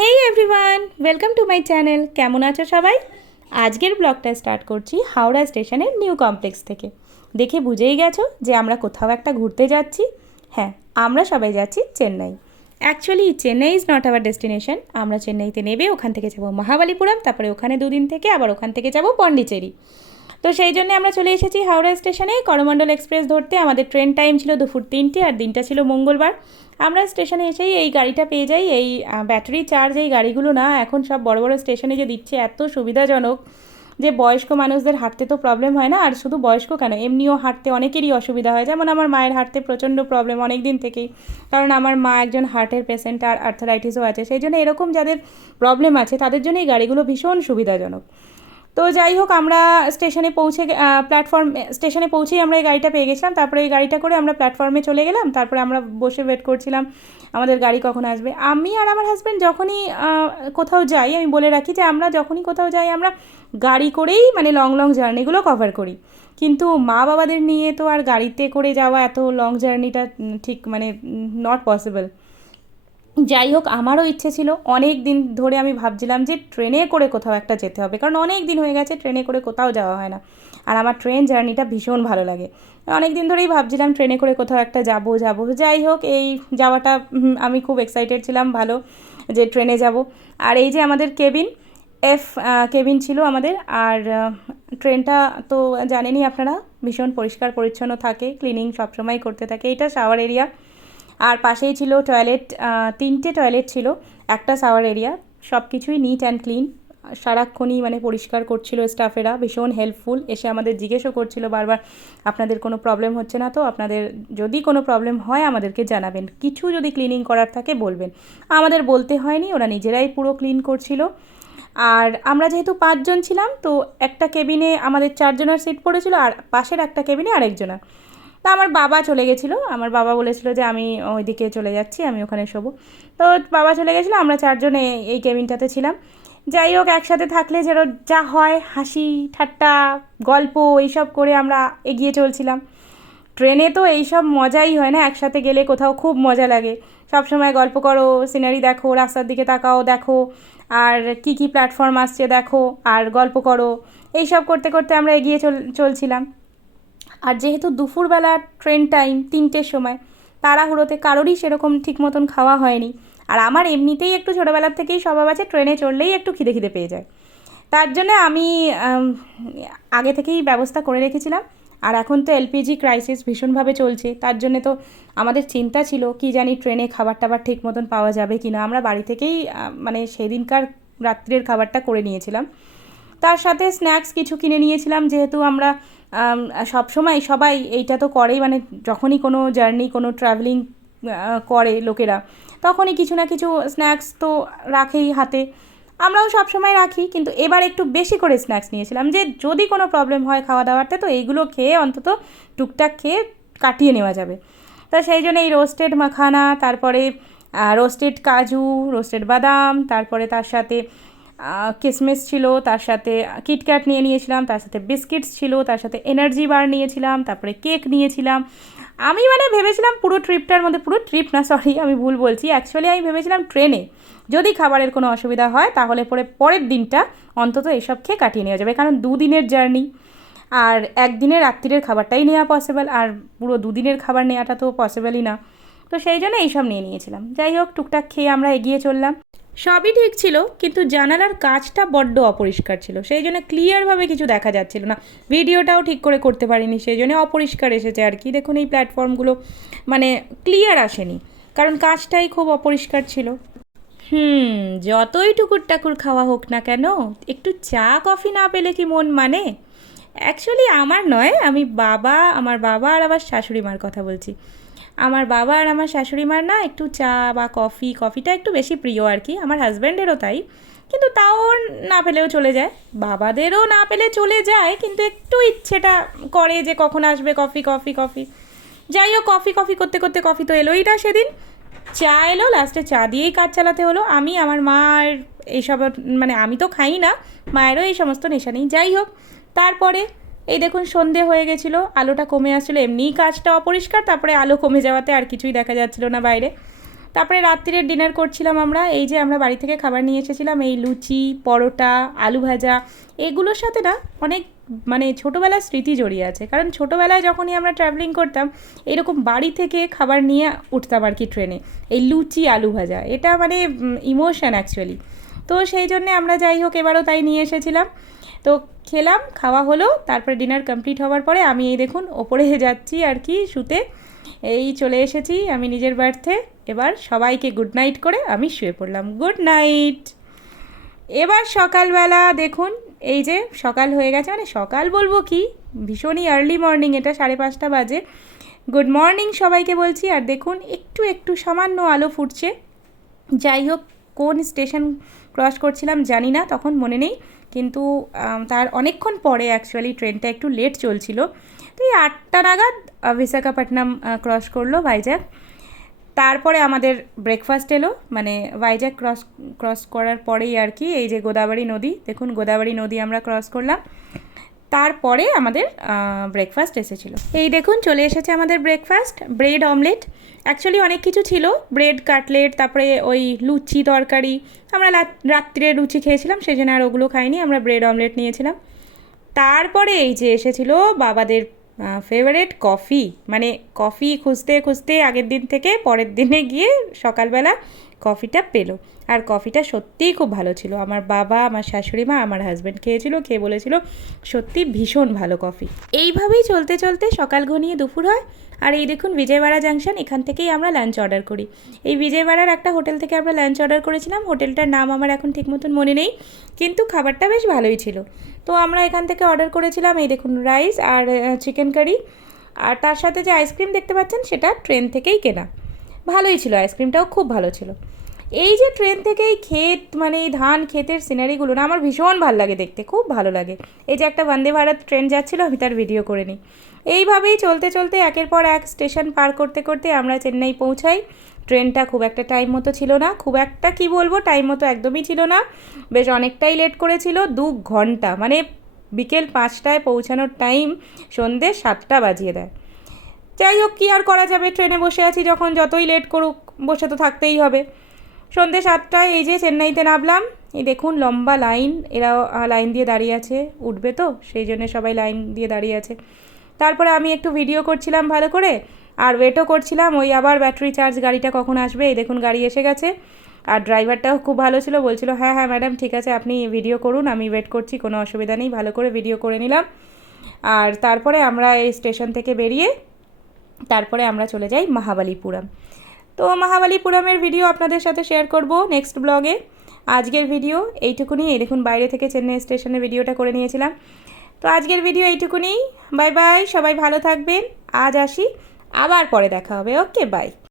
Hey everyone, welcome to my channel. কেমন আছো সবাই? আজকের ব্লগটা স্টার্ট করছি হাওড়া স্টেশনের নিউ কমপ্লেক্স থেকে। দেখে বুঝেই গেছো যে আমরা কোথাও একটা ঘুরতে যাচ্ছি। হ্যাঁ, আমরা সবাই যাচ্ছি Chennai. Actually Chennai is not our destination. আমরা চেন্নাইতে নেবে ওখান থেকে যাবো মহাবালিপুরম, তারপরে ওখানে দুদিন থেকে আবার ওখান থেকে যাবো পন্ডিচেরি। তো সেই জন্য আমরা চলে এসেছি হাওড়া স্টেশনে করমণ্ডল এক্সপ্রেস ধরতে। আমাদের ট্রেন টাইম ছিল দুপুর 3টে আর দিনটা ছিল মঙ্গলবার। আমরা স্টেশনে এসেই এই গাড়িটা পেয়ে যাই। এই ব্যাটারি চার্জ এই গাড়িগুলো না এখন সব বড় বড় স্টেশনে যে দিচ্ছে, এত সুবিধাজনক যে বয়স্ক মানুষদের হাঁটতে তো প্রবলেম হয় না। আর শুধু বয়স্ক কেন, এমনিও হাঁটতে অনেকেরই অসুবিধা হয়। যেমন আমার মায়ের হাঁটতে প্রচণ্ড প্রবলেম অনেক দিন থেকেই, কারণ আমার মা একজন হার্টের পেশেন্ট আর আর্থারাইটিসও আছে। সেই জন্য এরকম যাদের প্রবলেম আছে তাদের জন্য এই গাড়িগুলো ভীষণ সুবিধাজনক। তো যাই হোক, আমরা স্টেশনে পৌঁছে স্টেশনে পৌঁছেই আমরা এই গাড়িটা পেয়ে গেছিলাম। তারপরে এই গাড়িটা করে আমরা প্ল্যাটফর্মে চলে গেলাম। তারপরে আমরা বসে ওয়েট করছিলাম আমাদের গাড়ি কখন আসবে। আমি আর আমার হাজব্যান্ড যখনই কোথাও যাই, আমি বলে রাখি যে আমরা যখনই কোথাও যাই আমরা গাড়ি করেই মানে লং লং জার্নিগুলো কভার করি। কিন্তু মা বাবাদের নিয়ে তো আর গাড়িতে করে যাওয়া এত লং জার্নিটা ঠিক মানে নট পসিবল। যাই হোক, আমারও ইচ্ছে ছিল, অনেক দিন ধরে আমি ভাবছিলাম যে ট্রেনে করে কোথাও একটা যেতে হবে, কারণ অনেক দিন হয়ে গেছে ট্রেনে করে কোথাও যাওয়া হয় না। আর আমার ট্রেন জার্নিটা ভীষণ ভালো লাগে। অনেক দিন ধরেই ভাবছিলাম ট্রেনে করে কোথাও একটা যাবো। যাই হোক, এই যাওয়াটা আমি খুব এক্সাইটেড ছিলাম ভালো যে ট্রেনে যাব। আর এই যে আমাদের কেবিন, এফ কেবিন ছিল আমাদের। আর ট্রেনটা তো জানেনই আপনারা ভীষণ পরিষ্কার পরিচ্ছন্ন থাকে, ক্লিনিং সবসময় করতে থাকে। এটা শাওয়ার এরিয়া, আর পাশেই ছিল টয়লেট। 3টে টয়লেট ছিল, একটা শাওয়ার এরিয়া। সব কিছুই নিট অ্যান্ড ক্লিন, সারাক্ষণই মানে পরিষ্কার করছিল স্টাফেরা, ভীষণ হেল্পফুল। এসে আমাদের জিজ্ঞেসও করছিল বারবার আপনাদের কোনো প্রবলেম হচ্ছে না তো, আপনাদের যদি কোনো প্রবলেম হয় আমাদেরকে জানাবেন, কিছু যদি ক্লিনিং করার থাকে বলবেন। আমাদের বলতে হয়নি, ওরা নিজেরাই পুরো ক্লিন করছিল। আর আমরা যেহেতু 5জন ছিলাম, তো একটা কেবিনে আমাদের 4জনের সিট পড়েছিল, আর পাশের একটা কেবিনে আরেকজনের। তা আমার বাবা চলে গেছিলো। আমার বাবা বলেছিল যে আমি ওইদিকে চলে যাচ্ছি, আমি ওখানে শোবো। তো বাবা চলে গেছিলো, আমরা 4জন এই কেবিনটাতে ছিলাম। যাই হোক, একসাথে থাকলে যেন যা হয় হাসি ঠাট্টা গল্প এইসব করে আমরা এগিয়ে চলছিলাম। ট্রেনে তো এইসব মজাই হয় না, একসাথে গেলে কোথাও খুব মজা লাগে। সব সময় গল্প করো, সিনারি দেখো, রাস্তার দিকে তাকাও, দেখো আর কি প্ল্যাটফর্ম আসছে দেখো, আর গল্প করো। এইসব করতে করতে আমরা এগিয়ে চলছিলাম। আর যেহেতু দুপুরবেলা ট্রেন টাইম 3টের সময়, তাড়াহুড়োতে কারোরই সেরকম ঠিক মতন খাওয়া হয়নি। আর আমার এমনিতেই একটু ছোটোবেলার থেকেই স্বভাব আছে, ট্রেনে চড়লেই একটু খিদে খিদে পেয়ে যায়। তার জন্য আমি আগে থেকেই ব্যবস্থা করে রেখেছিলাম। আর এখন তো এলপিজি ক্রাইসিস ভীষণভাবে চলছে, তার জন্য তো আমাদের চিন্তা ছিল কি জানি ট্রেনে খাবার টাবার ঠিক মতন পাওয়া যাবে কি না। আমরা বাড়ি থেকেই মানে সেদিনকার রাত্রের খাবারটা করে নিয়েছিলাম, তার সাথে স্ন্যাক্স কিছু কিনে নিয়েছিলাম। যেহেতু আমরা সবসময় সবাই এইটা তো করেই, মানে যখনই কোনো জার্নি কোনো ট্রাভেলিং করে লোকেরা, তখনই কিছু না কিছু স্ন্যাক্স তো রাখেই হাতে। আমরাও সবসময় রাখি, কিন্তু এবার একটু বেশি করে স্ন্যাক্স নিয়েছিলাম যে যদি কোনো প্রবলেম হয় খাওয়া দাওয়াতে, তো এইগুলো খেয়ে অন্তত টুকটাক খেয়ে কাটিয়ে নেওয়া যাবে। তো সেই জন্য এই রোস্টেড মাখানা, তারপরে রোস্টেড কাজু, রোস্টেড বাদাম, তারপরে তার সাথে কিশমিশ ছিল, তার সাথে কিটক্যাট নিয়ে নিয়েছিলাম, তার সাথে বিস্কিটস ছিল, তার সাথে এনার্জি বার নিয়েছিলাম, তারপরে কেক নিয়েছিলাম। আমি মানে ভেবেছিলাম পুরো ট্রিপটার মধ্যে, পুরো ট্রিপ না সরি আমি ভুল বলছি, অ্যাকচুয়ালি আমি ভেবেছিলাম ট্রেনে যদি খাবারের কোনো অসুবিধা হয় তাহলে পরের দিনটা অন্তত এইসব খেয়ে কাটিয়ে নেওয়া যাবে, কারণ 2 দিনের জার্নি। আর একদিনের রাত্রিরের খাবারটাই নেওয়া পসিবল, আর পুরো 2 দিনের খাবার নেওয়াটা তো পসিবলই না। তো সেই জন্য এইসব নিয়ে নিয়েছিলাম। যাই হোক, টুকটাক খেয়ে আমরা এগিয়ে চললাম। সবই ঠিক ছিল, কিন্তু জানালার কাচটা বড্ড অপরিষ্কার ছিল, সেই জন্য ক্লিয়ারভাবে কিছু দেখা যাচ্ছিল না। ভিডিওটাও ঠিক করে করতে পারিনি, সেই জন্য অপরিষ্কার এসেছে আর কি। দেখুন এই প্ল্যাটফর্মগুলো মানে ক্লিয়ার আসেনি, কারণ কাচটাই খুব অপরিষ্কার ছিল। যতই টুকুর টাকুর খাওয়া হোক না কেন, একটু চা কফি না পেলে কি মন মানে? অ্যাকচুয়ালি আমার নয়, আমার বাবা আর আমার শাশুড়ি মার কথা বলছি। আমার বাবা আর আমার শাশুড়ি মার না একটু চা বা কফিটা একটু বেশি প্রিয় আর কি। আমার হাজব্যান্ডেরও তাই, কিন্তু তাও না পেলেও চলে যায়। বাবাদেরও না পেলে চলে যায়, কিন্তু একটু ইচ্ছেটা করে যে কখন আসবে কফি কফি কফি। যাই হোক, কফি করতে করতে কফি তো এলোই না সেদিন, চা এলো। লাস্টে চা দিয়েই কাজ চালাতে হলো। আমি আমার মার এইসব মানে আমি তো খাই না, মায়েরও এই সমস্ত নেশা নেই। যাই হোক, তারপরে এই দেখুন সন্ধে হয়ে গেছিলো, আলোটা কমে আসছিলো, এমনিই কাজটা অপরিষ্কার, তারপরে আলো কমে যাওয়াতে আর কিছুই দেখা যাচ্ছিলো না বাইরে। তারপরে রাত্রিরের ডিনার করছিলাম আমরা। এই যে আমরা বাড়ি থেকে খাবার নিয়ে এসেছিলাম, এই লুচি, পরোটা, আলু ভাজা, এগুলোর সাথে না অনেক মানে ছোটোবেলার স্মৃতি জড়িয়ে আছে। কারণ ছোটোবেলায় যখনই আমরা ট্রাভেলিং করতাম এরকম বাড়ি থেকে খাবার নিয়ে উঠতাম আর কি ট্রেনে, এই লুচি আলু ভাজা, এটা মানে ইমোশন অ্যাকচুয়ালি। তো সেই জন্যে আমরা যাই হোক এবারও তাই নিয়ে এসেছিলাম। তো খেলাম, খাওয়া হলো, তারপরে ডিনার কমপ্লিট হওয়ার পরে আমি এই দেখুন ওপরে যাচ্ছি আর কি শুতে। এই চলে এসেছি আমি নিজের বার্থে। এবার সবাইকে গুড নাইট করে আমি শুয়ে পড়লাম। Good night. এবার সকালবেলা দেখুন, এই যে সকাল হয়ে গেছে, মানে সকাল বলবো কি, ভীষণই আর্লি মর্নিং, এটা 5:30 বাজে। গুড মর্নিং সবাইকে বলছি। আর দেখুন একটু একটু সামান্য আলো ফুটছে। যাই হোক, কোন স্টেশন ক্রস করছিলাম জানি না, তখন মনে নেই, কিন্তু তার অনেকক্ষণ পরে অ্যাকচুয়ালি ট্রেনটা একটু লেট চলছিল। তো এই 8টা নাগাদ বিশাখাপট্টনম ক্রস করলো ভাইজ্যাক। তারপরে আমাদের ব্রেকফাস্ট এলো, মানে ভাইজ্যাক ক্রস করার পরেই আর কি এই যে গোদাবরী নদী, দেখুন গোদাবরী নদী আমরা ক্রস করলাম, তারপরে আমাদের ব্রেকফাস্ট এসেছিলো। এই দেখুন চলে এসেছে আমাদের ব্রেকফাস্ট, ব্রেড অমলেট। অ্যাকচুয়ালি অনেক কিছু ছিল, ব্রেড কাটলেট, তারপরে ওই লুচি তরকারি। আমরা রাত্রে লুচি খেয়েছিলাম, সেই জন্য আর ওগুলো খাইনি, আমরা ব্রেড অমলেট নিয়েছিলাম। তারপরে এই যে এসেছিলো বাবাদের ফেভারেট কফি, মানে কফি খুঁজতে খুঁজতে আগের দিন থেকে পরের দিনে গিয়ে সকালবেলা কফিটা পেলো। আর কফিটা সত্যিই খুব ভালো ছিল। আমার বাবা, আমার শাশুড়ি মা, আমার হাজব্যান্ড খেয়েছিল, খেয়ে বলেছিল সত্যি ভীষণ ভালো কফি। এইভাবেই চলতে চলতে সকাল ঘনিয়ে দুপুর হয়। আর এই দেখুন বিজয়ওয়াড়া জাংশন, এখান থেকেই আমরা লাঞ্চ অর্ডার করি। এই বিজয়ওয়াড়ার একটা হোটেল থেকে আমরা লাঞ্চ অর্ডার করেছিলাম, হোটেলটার নাম আমার এখন ঠিক মতন মনে নেই, কিন্তু খাবারটা বেশ ভালোই ছিল। তো আমরা এখান থেকে অর্ডার করেছিলাম এই দেখুন রাইস আর চিকেন কারি, আর তার সাথে যে আইসক্রিম দেখতে পাচ্ছেন সেটা ট্রেন থেকেই কেনা। ভালোই ছিল, আইসক্রিমটাও খুব ভালো ছিল। এই যে ট্রেন থেকে এই ক্ষেত, মানে এই ধান ক্ষেতের সিনারিগুলো না আমার ভীষণ ভালো লাগে দেখতে, খুব ভালো লাগে। এই যে একটা বন্দে ভারত ট্রেন যাচ্ছিলো, আমি তার ভিডিও করে নিই। এইভাবেই চলতে চলতে একের পর এক স্টেশন পার করতে করতে আমরা চেন্নাই পৌঁছাই। ট্রেনটা খুব একটা টাইম মতো ছিল না, খুব একটা কি বলবো, টাইম মতো একদমই ছিল না, বেশ অনেকটাই লেট করেছিল, 2 ঘন্টা, মানে বিকেল 5টায় পৌঁছানোর টাইম সন্ধ্যে 7টা বাজিয়ে দেয়। যাই হোক, কী আর করা যাবে, ট্রেনে বসে আছি যখন, যতই লেট করুক বসে তো থাকতেই হবে। সন্ধ্যে 7টায় এই যে চেন্নাইতে নামলাম। এই দেখুন লম্বা লাইন, এরা লাইন দিয়ে দাঁড়িয়ে আছে, উঠবে তো সেই জন্য সবাই লাইন দিয়ে দাঁড়িয়ে আছে। তারপরে আমি একটু ভিডিও করছিলাম ভালো করে, আর ওয়েটও করছিলাম ওই আবার ব্যাটারি চার্জ গাড়িটা কখন আসবে। এই দেখুন গাড়ি এসে গেছে, আর ড্রাইভারটাও খুব ভালো ছিল, বলছিল হ্যাঁ হ্যাঁ ম্যাডাম ঠিক আছে আপনি ভিডিও করুন, আমি ওয়েট করছি, কোনো অসুবিধা নেই। ভালো করে ভিডিও করে নিলাম। আর তারপরে আমরা এই স্টেশন থেকে বেরিয়ে তারপরে আমরা চলে যাই মহাবালিপুরম। তো মহাবালিপুরমের ভিডিও আপনাদের সাথে শেয়ার করব নেক্সট ব্লগে। আজকের ভিডিও এইটুকুনি। এই দেখুন বাইরে থেকে চেন্নাই স্টেশনের ভিডিওটা করে নিয়েছিলাম। তো আজকের ভিডিও এইটুকুনি। বাই বাই, সবাই ভালো থাকবেন। আজ আসি, আবার পরে দেখা হবে। Okay bye.